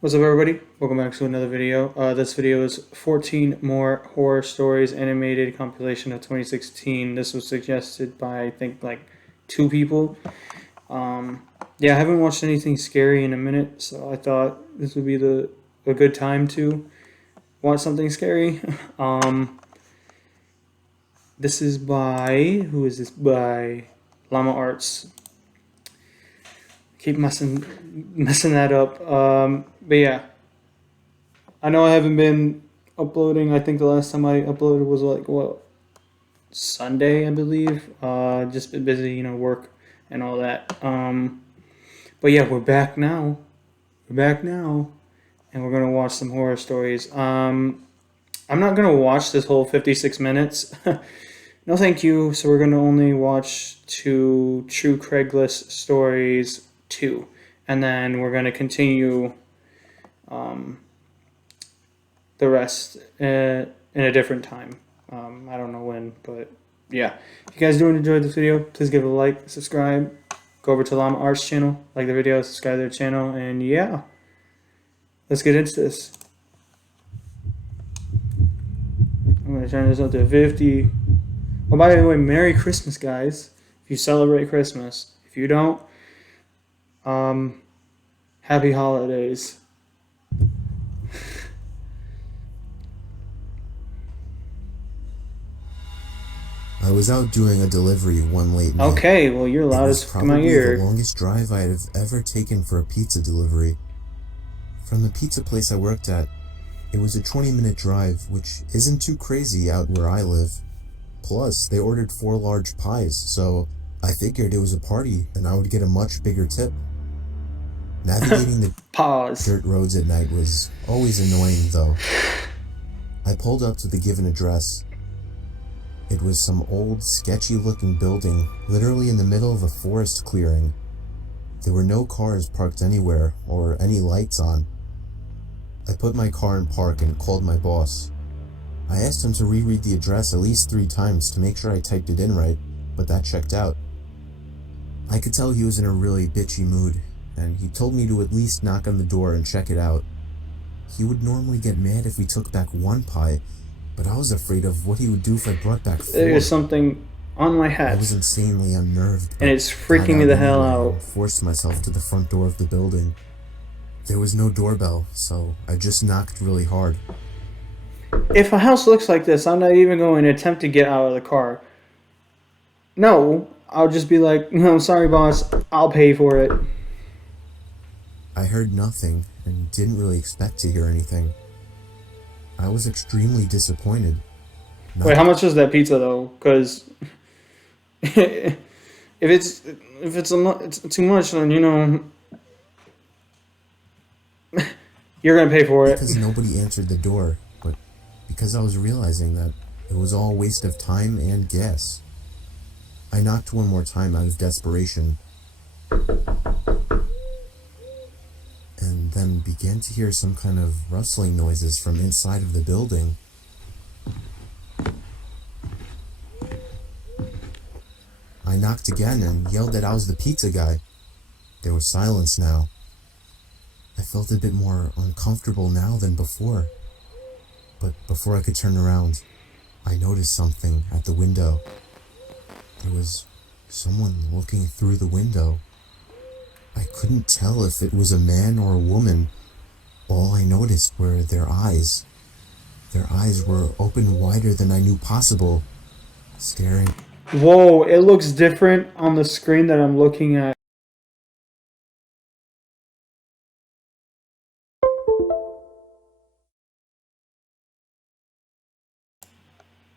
What's up, everybody? Welcome back to another video. This video is 14 more horror stories animated compilation of 2016. This was suggested by, I think, like 2 people. Yeah, I haven't watched anything scary in a minute, so I thought this would be a good time to watch something scary. This is by, who is this by? Llama Arts. Keep messing that up. But yeah, I know I haven't been uploading. I think the last time I uploaded was like what, Sunday, I believe. Just been busy, work and all that. But yeah, we're back now. And we're gonna watch some horror stories. I'm not gonna watch this whole 56 minutes. No, thank you. So we're gonna only watch two True Craigslist Stories 2, and then we're gonna continue the rest in a different time. I don't know when, but yeah. If you guys do enjoy this video, please give it a like, subscribe, go over to Llama Arts channel, like the video, subscribe to their channel, and yeah, let's get into this. I'm gonna turn this up to 50. Oh, by the way, Merry Christmas, guys! If you celebrate Christmas, if you don't, Happy Holidays. I was out doing a delivery one late night. Okay, well, you're loud as fuck in my ear. It was probably the longest drive I have ever taken for a pizza delivery. From the pizza place I worked at, it was a 20-minute drive, which isn't too crazy out where I live. Plus, they ordered 4 large pies, so I figured it was a party and I would get a much bigger tip. Navigating the dirt roads at night was always annoying, though. I pulled up to the given address. It was some old, sketchy-looking building, literally in the middle of a forest clearing. There were no cars parked anywhere, or any lights on. I put my car in park and called my boss. I asked him to reread the address at least 3 times to make sure I typed it in right, but that checked out. I could tell he was in a really bitchy mood, and he told me to at least knock on the door and check it out. He would normally get mad if we took back 1 pie, but I was afraid of what he would do if I brought back 4. There is something on my hat. I was insanely unnerved, and it's freaking me the hell out. I forced myself to the front door of the building. There was no doorbell, so I just knocked really hard. If a house looks like this, I'm not even going to attempt to get out of the car. No, I'll just be like, no, sorry, boss, I'll pay for it. I heard nothing and didn't really expect to hear anything. I was extremely disappointed. Wait, how much is that pizza though? Because if it's too much, then you're gonna pay for it. Because nobody answered the door, but because I was realizing that it was all a waste of time and gas. I knocked one more time out of desperation, and then began to hear some kind of rustling noises from inside of the building. I knocked again and yelled that I was the pizza guy. There was silence now. I felt a bit more uncomfortable now than before. But before I could turn around, I noticed something at the window. There was someone looking through the window. I couldn't tell if it was a man or a woman. All I noticed were their eyes. Their eyes were open wider than I knew possible, staring. Whoa, it looks different on the screen that I'm looking at.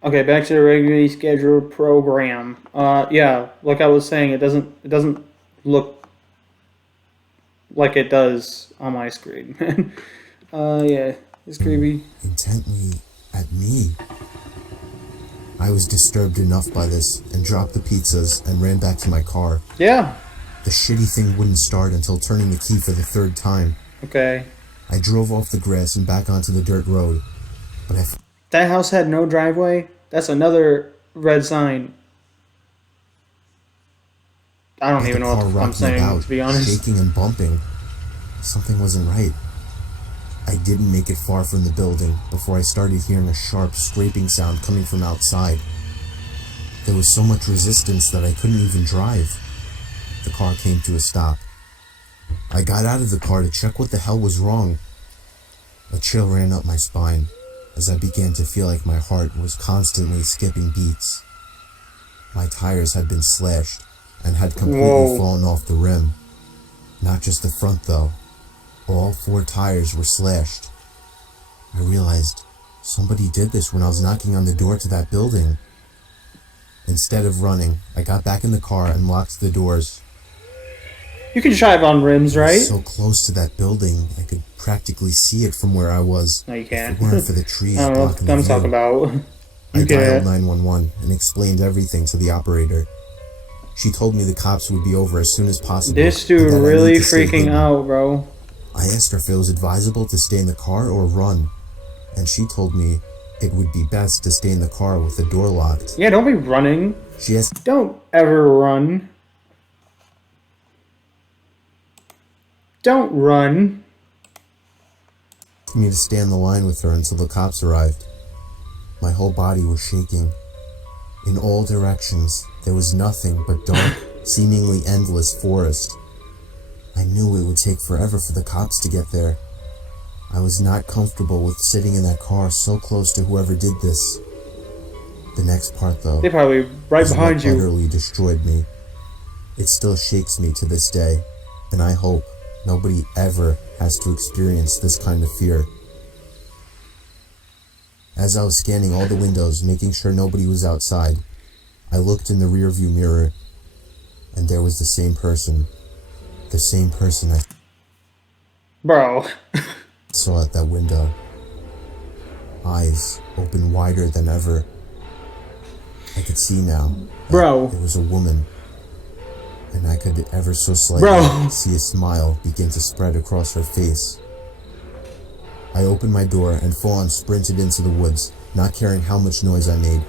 Okay, back to the regularly scheduled program. Yeah, like I was saying, it doesn't look like it does on my screen. Yeah, it's creepy. Intently at me. I was disturbed enough by this and dropped the pizzas and ran back to my car. Yeah. The shitty thing wouldn't start until turning the key for the 3rd time. Okay. I drove off the grass and back onto the dirt road, but that house had no driveway? That's another red sign. I don't even know what I'm saying, to be honest. Shaking and bumping. Something wasn't right. I didn't make it far from the building before I started hearing a sharp scraping sound coming from outside. There was so much resistance that I couldn't even drive. The car came to a stop. I got out of the car to check what the hell was wrong. A chill ran up my spine as I began to feel like my heart was constantly skipping beats. My tires had been slashed and had completely fallen off the rim. Not just the front though. All 4 tires were slashed. I realized somebody did this when I was knocking on the door to that building. Instead of running, I got back in the car and locked the doors. You can drive on rims, right? I was so close to that building, I could practically see it from where I was. No, you can't. If it weren't for the trees I don't know blocking what I'm the talking view. about. I dialed 911 and explained everything to the operator. She told me the cops would be over as soon as possible. This dude really freaking out, bro. I asked her if it was advisable to stay in the car or run, and she told me it would be best to stay in the car with the door locked. Yeah, don't be running. She asked, don't ever run. Don't run. me to stay on the line with her until the cops arrived. My whole body was shaking. In all directions, there was nothing but dark, seemingly endless forest. I knew it would take forever for the cops to get there. I was not comfortable with sitting in that car so close to whoever did this. The next part, though, they probably right behind you. Utterly destroyed me. It still shakes me to this day, and I hope nobody ever has to experience this kind of fear. As I was scanning all the windows, making sure nobody was outside, I looked in the rearview mirror, and there was the same person. The same person I Bro. saw at that window. Eyes open wider than ever. I could see now that Bro. it was a woman, and I could ever so slightly see a smile begin to spread across her face. I opened my door and full-on sprinted into the woods, not caring how much noise I made.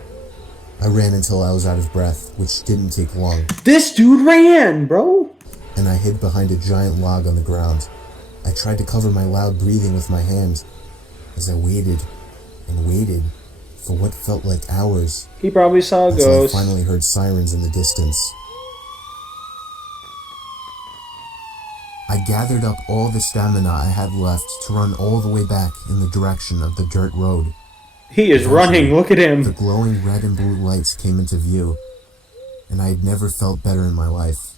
I ran until I was out of breath, which didn't take long. This dude ran, bro. And I hid behind a giant log on the ground. I tried to cover my loud breathing with my hand as I waited and waited for what felt like hours. He probably saw a until ghost. I finally heard sirens in the distance. I gathered up all the stamina I had left to run all the way back in the direction of the dirt road. He is running, look at The him. glowing red and blue lights came into view, and I had never felt better in my life.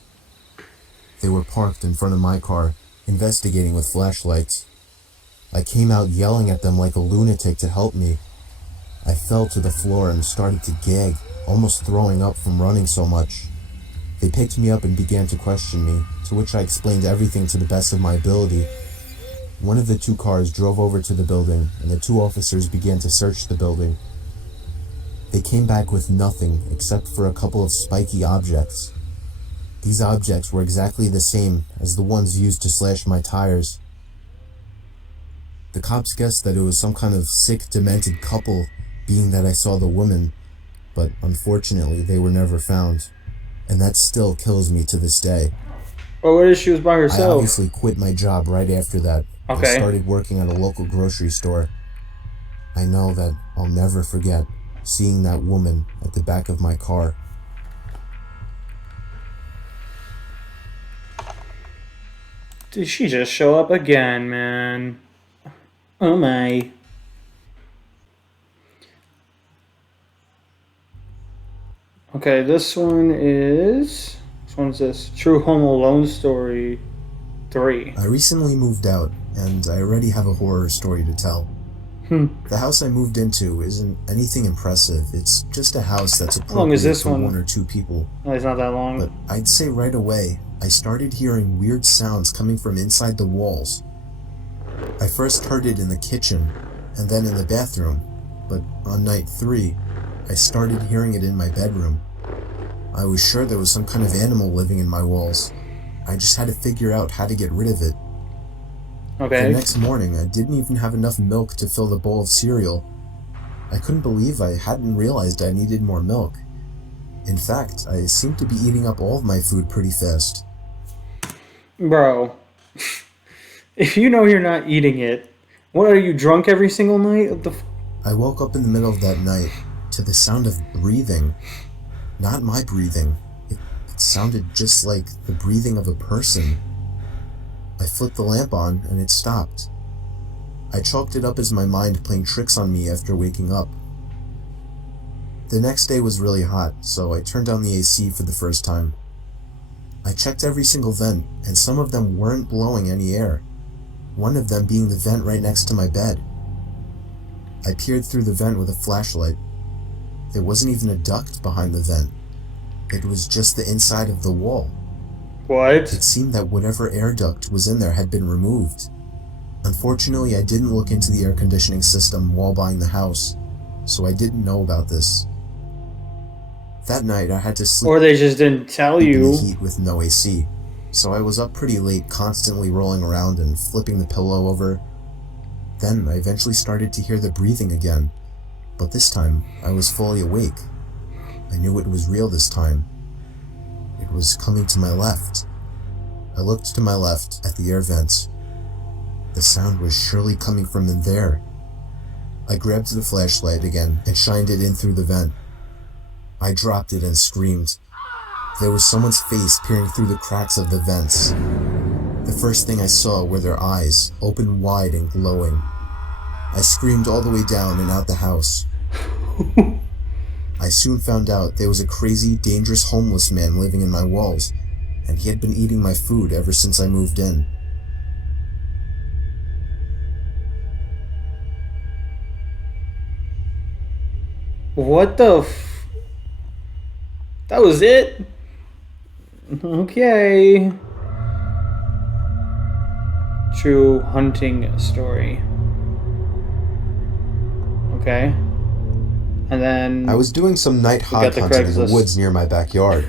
They were parked in front of my car, investigating with flashlights. I came out yelling at them like a lunatic to help me. I fell to the floor and started to gag, almost throwing up from running so much. They picked me up and began to question me, to which I explained everything to the best of my ability. One of the 2 cars drove over to the building, and the 2 officers began to search the building. They came back with nothing except for a couple of spiky objects. These objects were exactly the same as the ones used to slash my tires. The cops guessed that it was some kind of sick, demented couple, being that I saw the woman, but unfortunately they were never found. And that still kills me to this day. Well, what if she was by I herself? obviously quit my job right after that. Okay. I started working at a local grocery store. I know that I'll never forget seeing that woman at the back of my car. Did she just show up again, man? Oh my. Okay, this one is... Which one is this? True Homo Alone Story 3. I recently moved out, and I already have a horror story to tell. The house I moved into isn't anything impressive. It's just a house that's How long is appropriate this for one? 1 or 2 people. Oh, it's not that long. But I'd say right away, I started hearing weird sounds coming from inside the walls. I first heard it in the kitchen, and then in the bathroom, but on night 3, I started hearing it in my bedroom. I was sure there was some kind of animal living in my walls. I just had to figure out how to get rid of it. Okay. The next morning, I didn't even have enough milk to fill the bowl of cereal. I couldn't believe I hadn't realized I needed more milk. In fact, I seemed to be eating up all of my food pretty fast. Bro. If you know you're not eating it, What, are you drunk every single night? I woke up in the middle of that night to the sound of breathing. Not my breathing. It sounded just like the breathing of a person. I flipped the lamp on and it stopped. I chalked it up as my mind playing tricks on me after waking up. The next day was really hot, so I turned on the AC for the first time. I checked every single vent, and some of them weren't blowing any air, one of them being the vent right next to my bed. I peered through the vent with a flashlight. There wasn't even a duct behind the vent. It was just the inside of the wall. What? It seemed that whatever air duct was in there had been removed. Unfortunately, I didn't look into the air conditioning system while buying the house, so I didn't know about this. That night, I had to sleep Or they just didn't tell in you. the heat with no AC, so I was up pretty late, constantly rolling around and flipping the pillow over. Then I eventually started to hear the breathing again, but this time I was fully awake. I knew it was real this time. It was coming to my left. I looked to my left at the air vents. The sound was surely coming from in there. I grabbed the flashlight again and shined it in through the vent. I dropped it and screamed. There was someone's face peering through the cracks of the vents. The first thing I saw were their eyes, open wide and glowing. I screamed all the way down and out the house. I soon found out there was a crazy, dangerous homeless man living in my walls, and he had been eating my food ever since I moved in. What the That was it? Okay. True hunting story. Okay. And then I was doing some night We got hog the hunting in the Craigslist. woods near my backyard.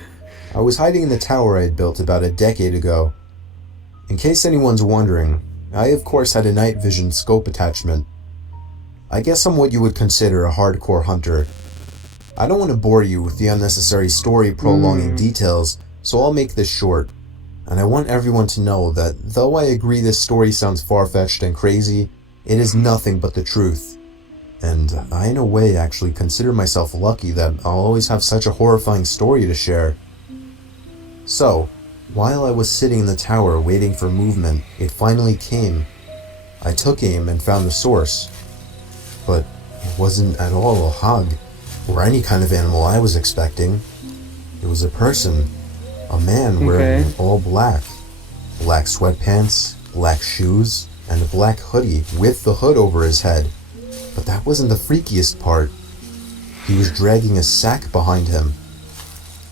I was hiding in the tower I had built about a decade ago. In case anyone's wondering, I of course had a night vision scope attachment. I guess I'm what you would consider a hardcore hunter. I don't want to bore you with the unnecessary story prolonging details, so I'll make this short. And I want everyone to know that though I agree this story sounds far-fetched and crazy, it is nothing but the truth. And I in a way actually consider myself lucky that I'll always have such a horrifying story to share. So, while I was sitting in the tower waiting for movement, it finally came. I took aim and found the source. But it wasn't at all a hog, or any kind of animal I was expecting. It was a person, a man wearing all black. Black sweatpants, black shoes, and a black hoodie with the hood over his head. But that wasn't the freakiest part. He was dragging a sack behind him.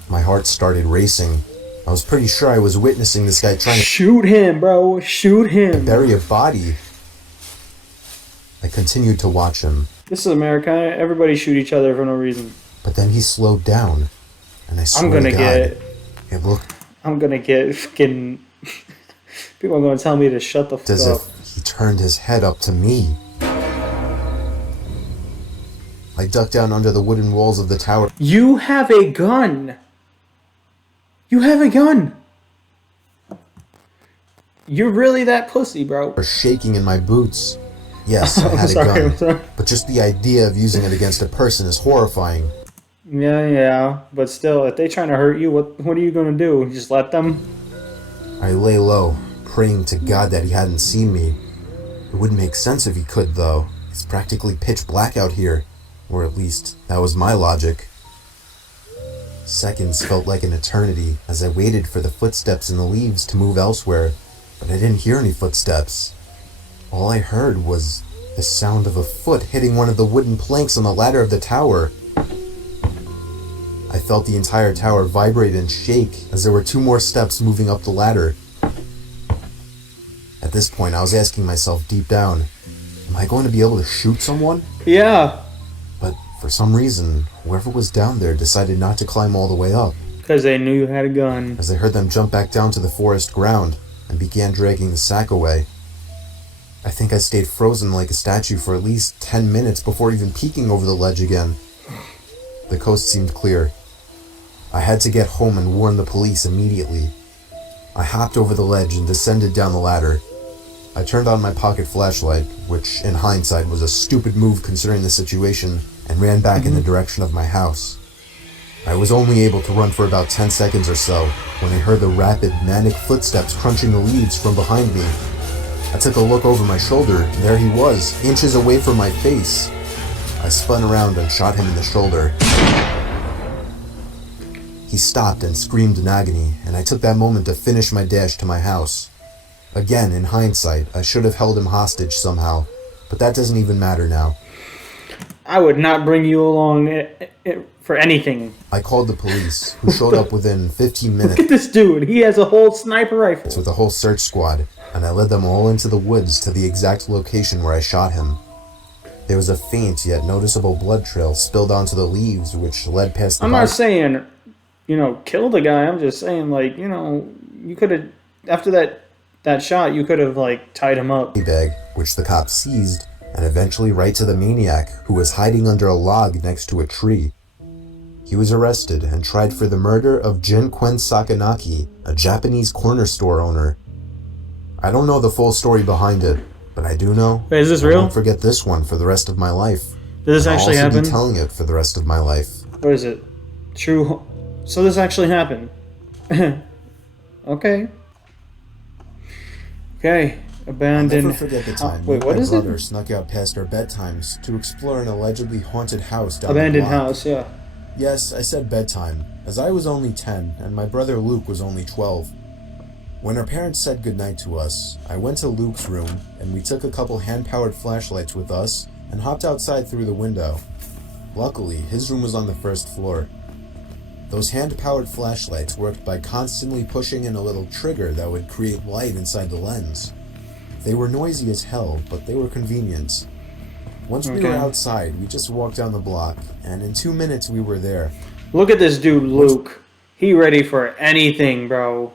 My heart started racing. I was pretty sure I was witnessing this guy trying to shoot him, bro. Shoot him. bury a body. I continued to watch him. This is America. Everybody shoot each other for no reason. But then he slowed down, and I swear I'm gonna to God, it looked I'm gonna get fucking. People are gonna tell me to shut the fuck as up. if he turned his head up to me. I ducked down under the wooden walls of the tower. You have a gun. You have a gun. You're really that pussy, bro. Shaking in my boots. Yes, I had a I'm gun, sorry. but just the idea of using it against a person is horrifying. Yeah, but still, if they trying to hurt you, what are you gonna do? Just let them? I lay low, praying to God that he hadn't seen me. It wouldn't make sense if he could, though. It's practically pitch black out here, or at least that was my logic. Seconds felt like an eternity as I waited for the footsteps in the leaves to move elsewhere, but I didn't hear any footsteps. All I heard was the sound of a foot hitting one of the wooden planks on the ladder of the tower. I felt the entire tower vibrate and shake as there were 2 more steps moving up the ladder. At this point, I was asking myself deep down, am I going to be able to shoot someone? Yeah. But for some reason, whoever was down there decided not to climb all the way up. Because they knew you had a gun. As I heard them jump back down to the forest ground and began dragging the sack away. I think I stayed frozen like a statue for at least 10 minutes before even peeking over the ledge again. The coast seemed clear. I had to get home and warn the police immediately. I hopped over the ledge and descended down the ladder. I turned on my pocket flashlight, which in hindsight was a stupid move considering the situation, and ran back in the direction of my house. I was only able to run for about 10 seconds or so when I heard the rapid, manic footsteps crunching the leaves from behind me. I took a look over my shoulder, and there he was, inches away from my face. I spun around and shot him in the shoulder. He stopped and screamed in agony, and I took that moment to finish my dash to my house. Again, in hindsight, I should have held him hostage somehow, but that doesn't even matter now. I would not bring you along for anything. I called the police, who showed up within 15 minutes. Look at this dude. He has a whole sniper rifle. With a whole search squad, and I led them all into the woods to the exact location where I shot him. There was a faint yet noticeable blood trail spilled onto the leaves, which led past the I'm not saying, kill the guy. I'm just saying, you could have, after that shot, you could have, tied him up. Bag, which the cops seized, and eventually right to the maniac, who was hiding under a log next to a tree. He was arrested and tried for the murder of Jinkwen Sakanaki, a Japanese corner store owner. I don't know the full story behind it, but I do know. Wait, is this I real? won't forget this one for the rest of my life. Did this actually happen? I'll also be telling it for the rest of my life. What is it? True. So this actually happened. Okay. Okay. Abandoned. I'll never forget the time Wait, what my is brother it? snuck out past our bedtimes to explore an allegedly haunted house down Abandoned the block. house, yeah. Yes, I said bedtime, as I was only 10 and my brother Luke was only 12. When our parents said goodnight to us, I went to Luke's room and we took a couple hand-powered flashlights with us and hopped outside through the window. Luckily, his room was on the first floor. Those hand-powered flashlights worked by constantly pushing in a little trigger that would create light inside the lens. They were noisy as hell, but they were convenient. Once we were outside, we just walked down the block, and in 2 minutes we were there. Look at this dude, Luke. He ready for anything, bro.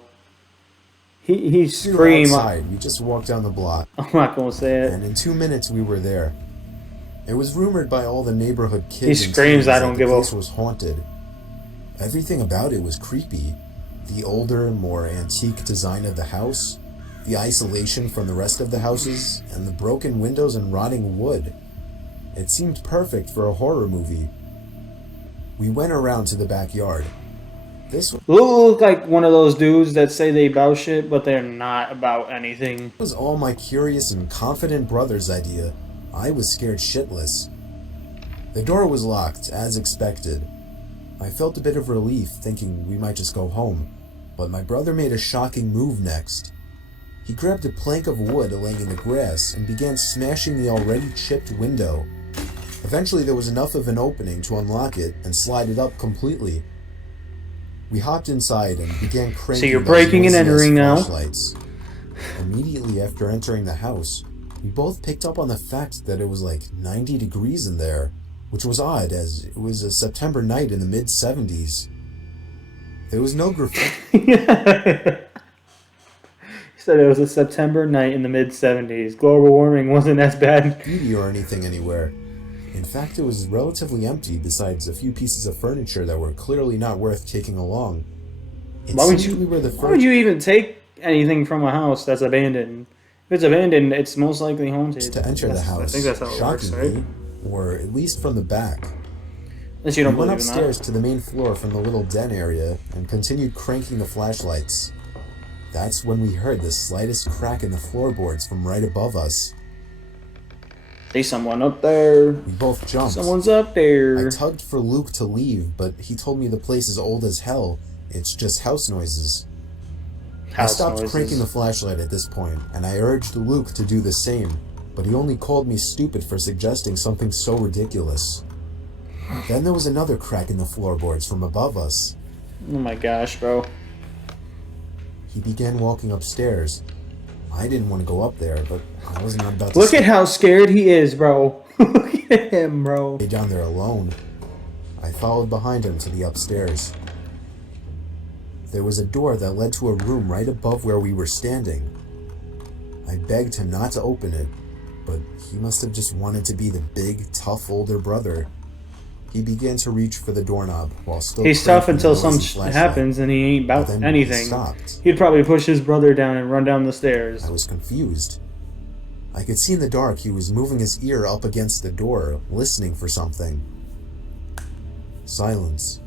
He screamed. Outside, we just walked down the block. I'm not gonna say it. And in 2 minutes we were there. It was rumored by all the neighborhood kids. He screams, "I don't give a." The place was haunted. Everything about it was creepy. The older, more antique design of the house, the isolation from the rest of the houses, and the broken windows and rotting wood. It seemed perfect for a horror movie. We went around to the backyard. This Look like one of those dudes that say they about shit, but they're not about anything. was all my curious and confident brother's idea. I was scared shitless. The door was locked, as expected. I felt a bit of relief, thinking we might just go home, but my brother made a shocking move next. He grabbed a plank of wood laying in the grass and began smashing the already chipped window. Eventually there was enough of an opening to unlock it and slide it up completely. We hopped inside and began cranking. So you're breaking and entering now? Flashlights. Immediately after entering the house, we both picked up on the fact that it was like 90 degrees in there, which was odd as it was a September night in the mid-70s. There was no graffiti. He said it was a September night in the mid-70s. Global warming wasn't as bad. Or anything anywhere. In fact, it was relatively empty besides a few pieces of furniture that were clearly not worth taking along. Why would you even take anything from a house that's abandoned? If it's abandoned, it's most likely haunted. To enter the house, I think that's how it works, right? Or at least from the back. Unless you don't We went believe in upstairs to the main floor from the little den area and continued cranking the flashlights. That's when we heard the slightest crack in the floorboards from right above us. There's someone up there. We both jumped. Someone's up there. I tugged for Luke to leave, but he told me the place is old as hell. It's just house noises. I stopped cranking the flashlight at this point, and I urged Luke to do the same, but he only called me stupid for suggesting something so ridiculous. Then there was another crack in the floorboards from above us. Oh my gosh, bro. He began walking upstairs. I didn't want to go up there, but I wasn't about to Look at how scared he is, bro. Look at him, bro. stay down there alone. I followed behind him to the upstairs. There was a door that led to a room right above where we were standing. I begged him not to open it, but he must have just wanted to be the big, tough older brother. He began to reach for the doorknob while still. He's tough until something happens and he ain't about anything. He'd probably push his brother down and run down the stairs. I was confused. I could see in the dark he was moving his ear up against the door, listening for something. Silence.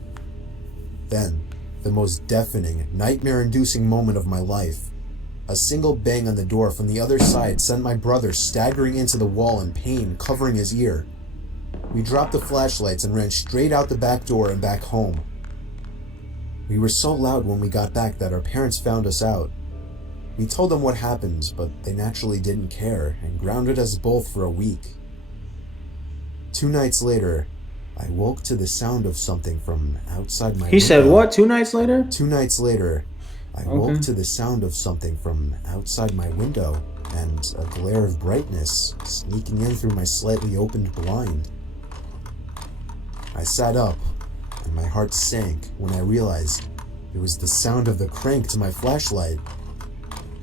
Then, the most deafening, nightmare-inducing moment of my life. A single bang on the door from the other side sent my brother staggering into the wall in pain, covering his ear. We dropped the flashlights and ran straight out the back door and back home. We were so loud when we got back that our parents found us out. We told them what happened, but they naturally didn't care and grounded us both for a week. 2 nights later, I woke to the sound of something from outside my window. He said what? 2 nights later? 2 nights later, I woke to the sound of something from outside my window and a glare of brightness sneaking in through my slightly opened blind. I sat up, and my heart sank when I realized it was the sound of the crank to my flashlight.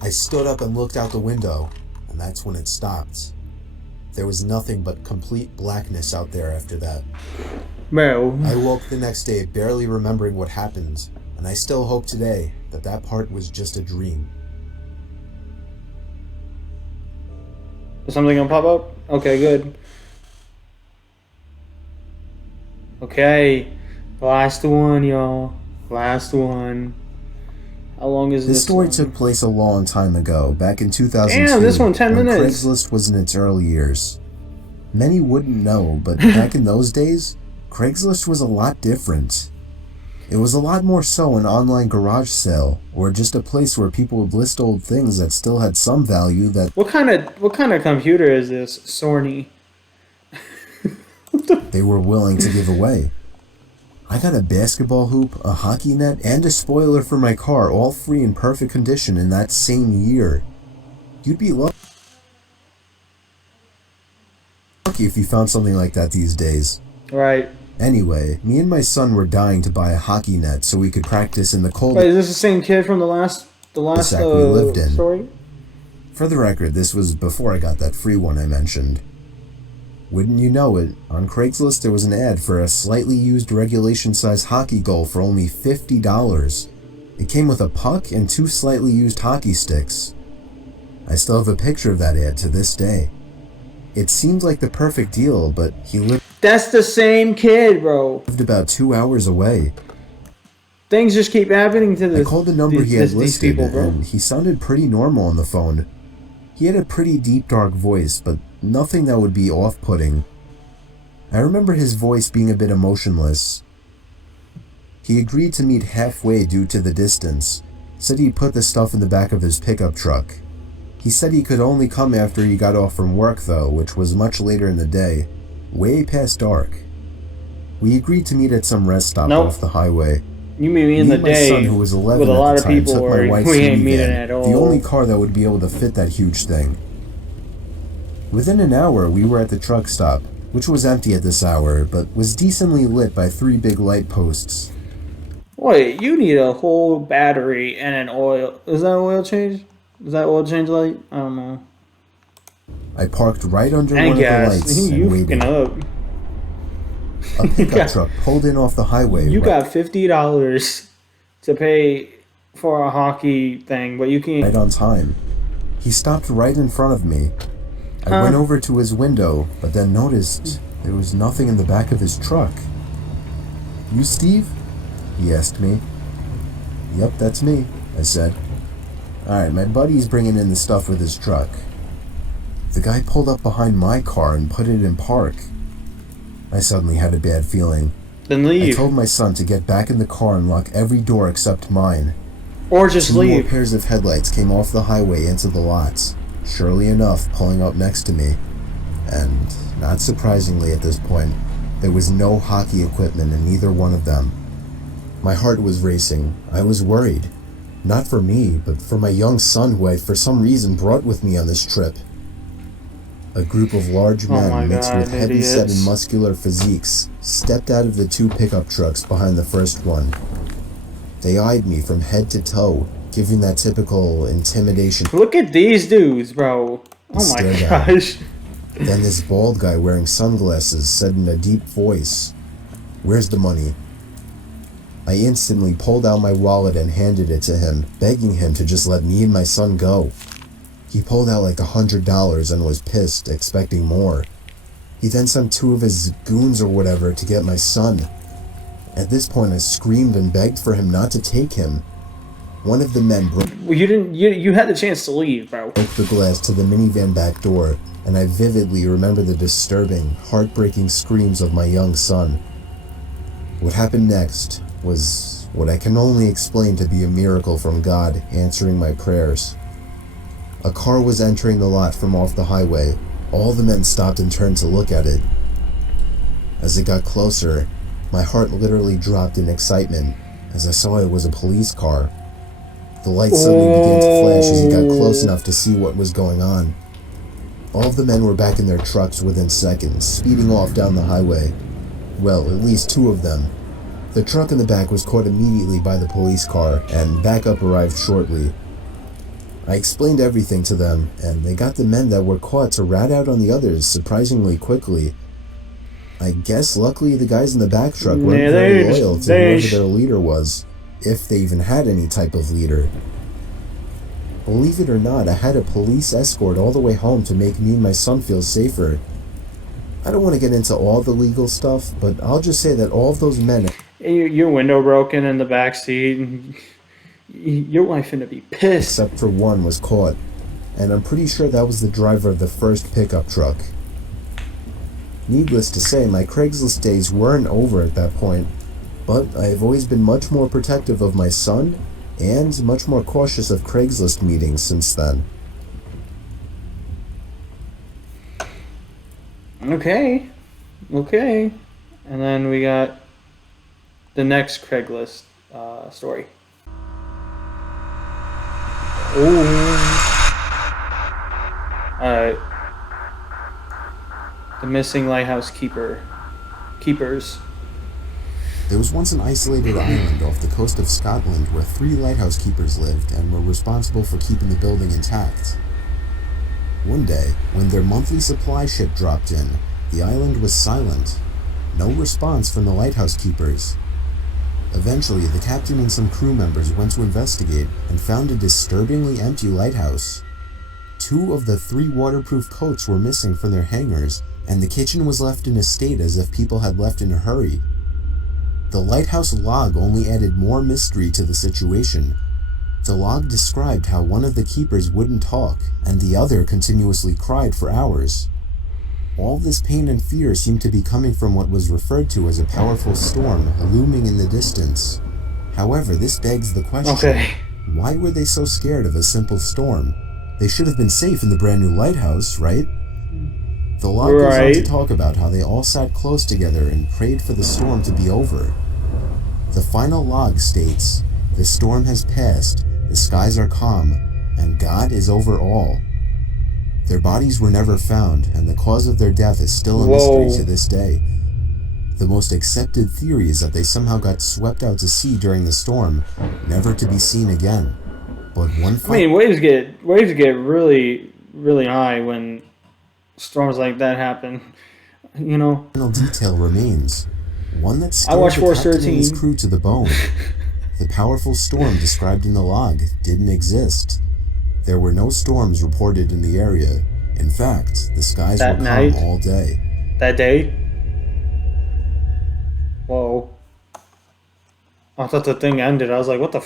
I stood up and looked out the window, and that's when it stopped. There was nothing but complete blackness out there after that. Bro. I woke the next day barely remembering what happened, and I still hope today that that part was just a dream. Is something gonna pop up? Okay, good. Okay. Last one, y'all. Last one. How long is this? This story one? took place a long time ago, back in 2002. Damn, this one 10 when minutes. Craigslist was in its early years. Many wouldn't know, but back in those days, Craigslist was a lot different. It was a lot more so an online garage sale, or just a place where people would list old things that still had some value that What kind of computer is this? Sony. they were willing to give away. I got a basketball hoop, a hockey net, and a spoiler for my car, all free in perfect condition in that same year. You'd be lucky if you found something like that these days. Right. Anyway, me and my son were dying to buy a hockey net so we could practice in the cold. Wait, is this the same kid from the last we lived in. story? For the record, this was before I got that free one I mentioned. Wouldn't you know it, on Craigslist there was an ad for a slightly used regulation-size hockey goal for only $50. It came with a puck and 2 slightly used hockey sticks. I still have a picture of that ad to this day. It seemed like the perfect deal, but he lived That's the same kid, bro. about 2 hours away. Things just keep happening to I this. called the number he had these listed, people, bro. and he sounded pretty normal on the phone. He had a pretty deep, dark voice, but nothing that would be off-putting. I remember his voice being a bit emotionless. He agreed to meet halfway due to the distance, said he'd put the stuff in the back of his pickup truck. He said he could only come after he got off from work though, which was much later in the day, way past dark. We agreed to meet at some rest stop off the highway. You mean me in the My day son, who was 11 with a at lot the of time, people, took my or wife's we ain't meeting minivan, at all. the only car that would be able to fit that huge thing. Within an hour, we were at the truck stop, which was empty at this hour, but was decently lit by 3 big light posts. Wait, you need a whole battery and an oil. Is that oil change? Is that oil change light? I don't know. I parked right under And one gas. of the lights You and waited. up. A pickup truck pulled in off the highway. You got $50 to pay for a hockey thing, but you can't. Right on time. He stopped right in front of me. I went over to his window, but then noticed there was nothing in the back of his truck. "You Steve?" he asked me. "Yep, that's me," I said. "Alright, my buddy's bringing in the stuff with his truck." The guy pulled up behind my car and put it in park. I suddenly had a bad feeling. Then leave. I told my son to get back in the car and lock every door except mine. Or just 2 more leave. pairs of headlights came off the highway into the lots, surely enough pulling up next to me. And, not surprisingly at this point, there was no hockey equipment in either one of them. My heart was racing. I was worried. Not for me, but for my young son who I for some reason brought with me on this trip. A group of large men mixed with heavy-set and muscular physiques stepped out of the 2 pickup trucks behind the first one. They eyed me from head to toe, giving that typical intimidation. Look at these dudes, bro. Oh my gosh. Then this bald guy wearing sunglasses said in a deep voice, "Where's the money?" I instantly pulled out my wallet and handed it to him, begging him to just let me and my son go. He pulled out like $100 and was pissed, expecting more. He then sent 2 of his goons or whatever to get my son. At this point, I screamed and begged for him not to take him. One of the men broke Well, you didn't. You had the chance to leave, bro. the glass to the minivan back door, and I vividly remember the disturbing, heartbreaking screams of my young son. What happened next was what I can only explain to be a miracle from God answering my prayers. A car was entering the lot from off the highway. All the men stopped and turned to look at it. As it got closer, my heart literally dropped in excitement as I saw it was a police car. The lights suddenly began to flash as he got close enough to see what was going on. All of the men were back in their trucks within seconds, speeding off down the highway. Well, at least 2 of them. The truck in the back was caught immediately by the police car, and backup arrived shortly. I explained everything to them, and they got the men that were caught to rat out on the others surprisingly quickly. I guess luckily the guys in the back truck weren't very loyal to whoever their leader was, if they even had any type of leader. Believe it or not, I had a police escort all the way home to make me and my son feel safer. I don't want to get into all the legal stuff, but I'll just say that all of those men... Your window broken in the back seat, and your wife finna be pissed. Except for one was caught, and I'm pretty sure that was the driver of the first pickup truck. Needless to say, my Craigslist days weren't over at that point, but I have always been much more protective of my son, and much more cautious of Craigslist meetings since then. Okay. And then we got the next Craigslist story. Alright. The missing lighthouse keepers. There was once an isolated island off the coast of Scotland where 3 lighthouse keepers lived and were responsible for keeping the building intact. One day, when their monthly supply ship dropped in, the island was silent. No response from the lighthouse keepers. Eventually, the captain and some crew members went to investigate and found a disturbingly empty lighthouse. 2 of the 3 waterproof coats were missing from their hangars, and the kitchen was left in a state as if people had left in a hurry. The lighthouse log only added more mystery to the situation. The log described how one of the keepers wouldn't talk, and the other continuously cried for hours. All this pain and fear seemed to be coming from what was referred to as a powerful storm looming in the distance. However, this begs the question, why were they so scared of a simple storm? They should have been safe in the brand new lighthouse, right? The log goes on to talk about how they all sat close together and prayed for the storm to be over. The final log states, "The storm has passed, the skies are calm, and God is over all." Their bodies were never found, and the cause of their death is still a mystery to this day. The most accepted theory is that they somehow got swept out to sea during the storm, never to be seen again. But waves get really, really high when storms like that happen. You know. Final detail remains, one that scared the captain and his crew to the bone. The powerful storm described in the log didn't exist. There were no storms reported in the area. In fact, the skies were calm all day. That day? Whoa. I thought the thing ended. I was like, what the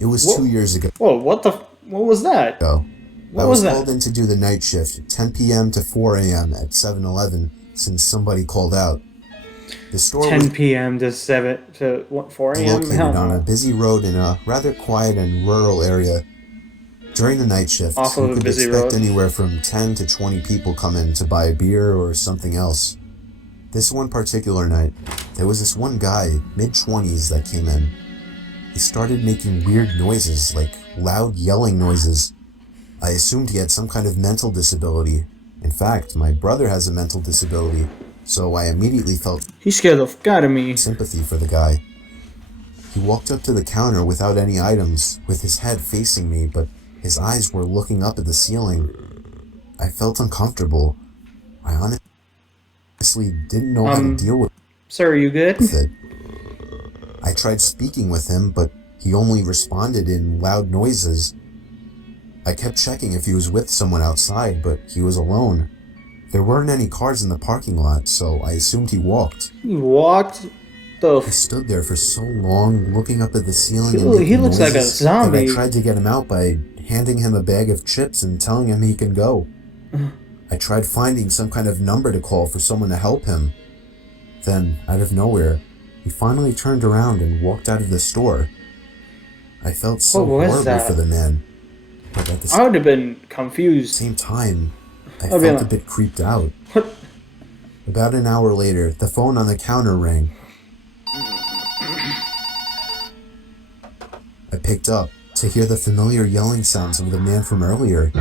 It was 2 years ago. Whoa, what was that? I was called in to do the night shift, 10 p.m. to 4 a.m. at 7-Eleven, since somebody called out. The store 10 p.m. to 4 a.m. located on a busy road in a rather quiet and rural area. During the night shift, you could expect anywhere from 10 to 20 people come in to buy a beer or something else. This one particular night, there was this one guy, mid-20s, that came in. He started making weird noises, like loud yelling noises. I assumed he had some kind of mental disability. In fact, my brother has a mental disability, so I immediately felt he scared the fuck out of me. Sympathy for the guy. He walked up to the counter without any items, with his head facing me, but his eyes were looking up at the ceiling. I felt uncomfortable. I honestly didn't know how to deal with Sir, are you good? it. I tried speaking with him, but he only responded in loud noises. I kept checking if he was with someone outside, but he was alone. There weren't any cars in the parking lot, so I assumed he walked. He walked. He stood there for so long, looking up at the ceiling and He making looks like a noises, that I zombie. tried to get him out by handing him a bag of chips and telling him he can go. I tried finding some kind of number to call for someone to help him. Then, out of nowhere, he finally turned around and walked out of the store. I felt so What was horrible that? for the man, but at the I would have been confused. same time, I I'd be felt a like, bit creeped out. what? About an hour later, the phone on the counter rang. I picked up to hear the familiar yelling sounds of the man from earlier.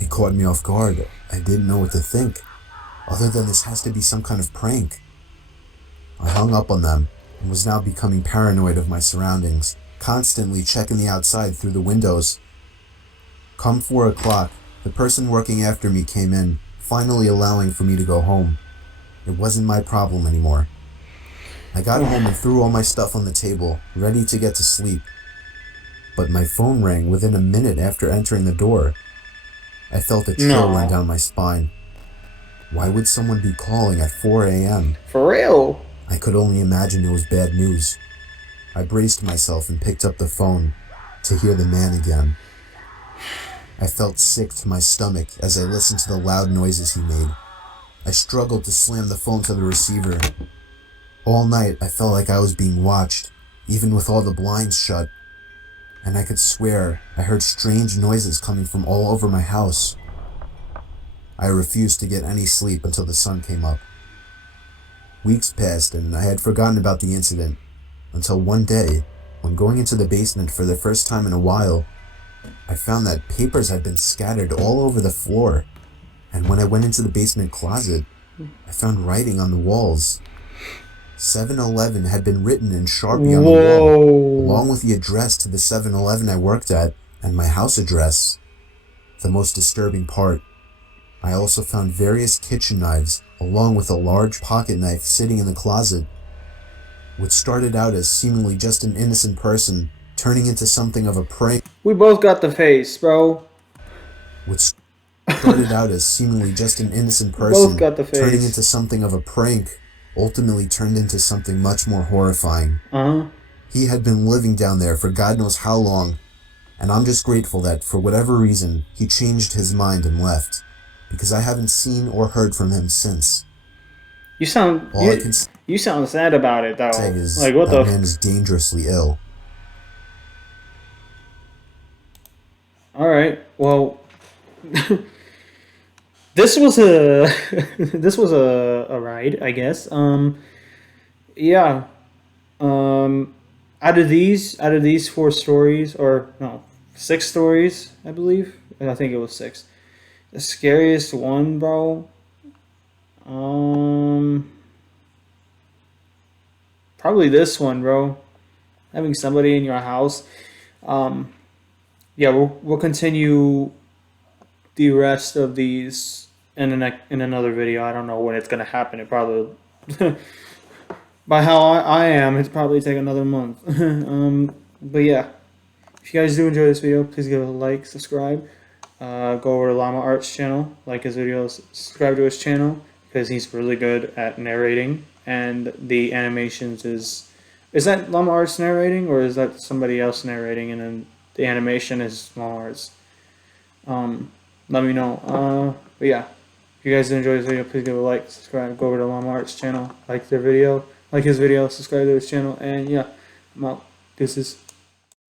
It caught me off guard. I didn't know what to think, other than this has to be some kind of prank. I hung up on them and was now becoming paranoid of my surroundings, constantly checking the outside through the windows. Come 4 o'clock, the person working after me came in, finally allowing for me to go home. It wasn't my problem anymore. I got home and threw all my stuff on the table, ready to get to sleep. But my phone rang within a minute after entering the door. I felt a chill run down my spine. Why would someone be calling at 4 a.m.? For real? I could only imagine it was bad news. I braced myself and picked up the phone to hear the man again. I felt sick to my stomach as I listened to the loud noises he made. I struggled to slam the phone to the receiver. All night, I felt like I was being watched, even with all the blinds shut. And I could swear I heard strange noises coming from all over my house. I refused to get any sleep until the sun came up. Weeks passed and I had forgotten about the incident, until one day, when going into the basement for the first time in a while, I found that papers had been scattered all over the floor. And when I went into the basement closet, I found writing on the walls. 7-Eleven had been written in Sharpie on the wall, along with the address to the 7-Eleven I worked at and my house address. The most disturbing part, I also found various kitchen knives, along with a large pocket knife sitting in the closet. What started out as seemingly just an innocent person, turning into something of a prank. We both got the face, bro. What started out as seemingly just an innocent person, Both got the face. turning into something of a prank, ultimately turned into something much more horrifying. He had been living down there for God knows how long, and I'm just grateful that, for whatever reason, he changed his mind and left, because I haven't seen or heard from him since. You sound you sound sad about it though. Is like what that the man is dangerously ill. All right. Well, this was a this was a ride, I guess. Yeah. Out of these 4 stories, or no, 6 stories, I believe. I think it was 6. The scariest one, bro. Probably this one, bro. Having somebody in your house. Yeah, we'll continue the rest of these in another video. I don't know when it's gonna happen. It probably by how I am, it's probably take another month. But yeah, if you guys do enjoy this video, please give it a like, subscribe. Go over to Llama Art's channel, like his videos, subscribe to his channel because he's really good at narrating, and the animations is that Llama Art's narrating or is that somebody else narrating and then the animation is Llama Art's? Let me know. But yeah, if you guys did enjoy this video, please give it a like, subscribe, go over to Llama Art's channel, like his video, subscribe to his channel, and yeah, I'm out. This is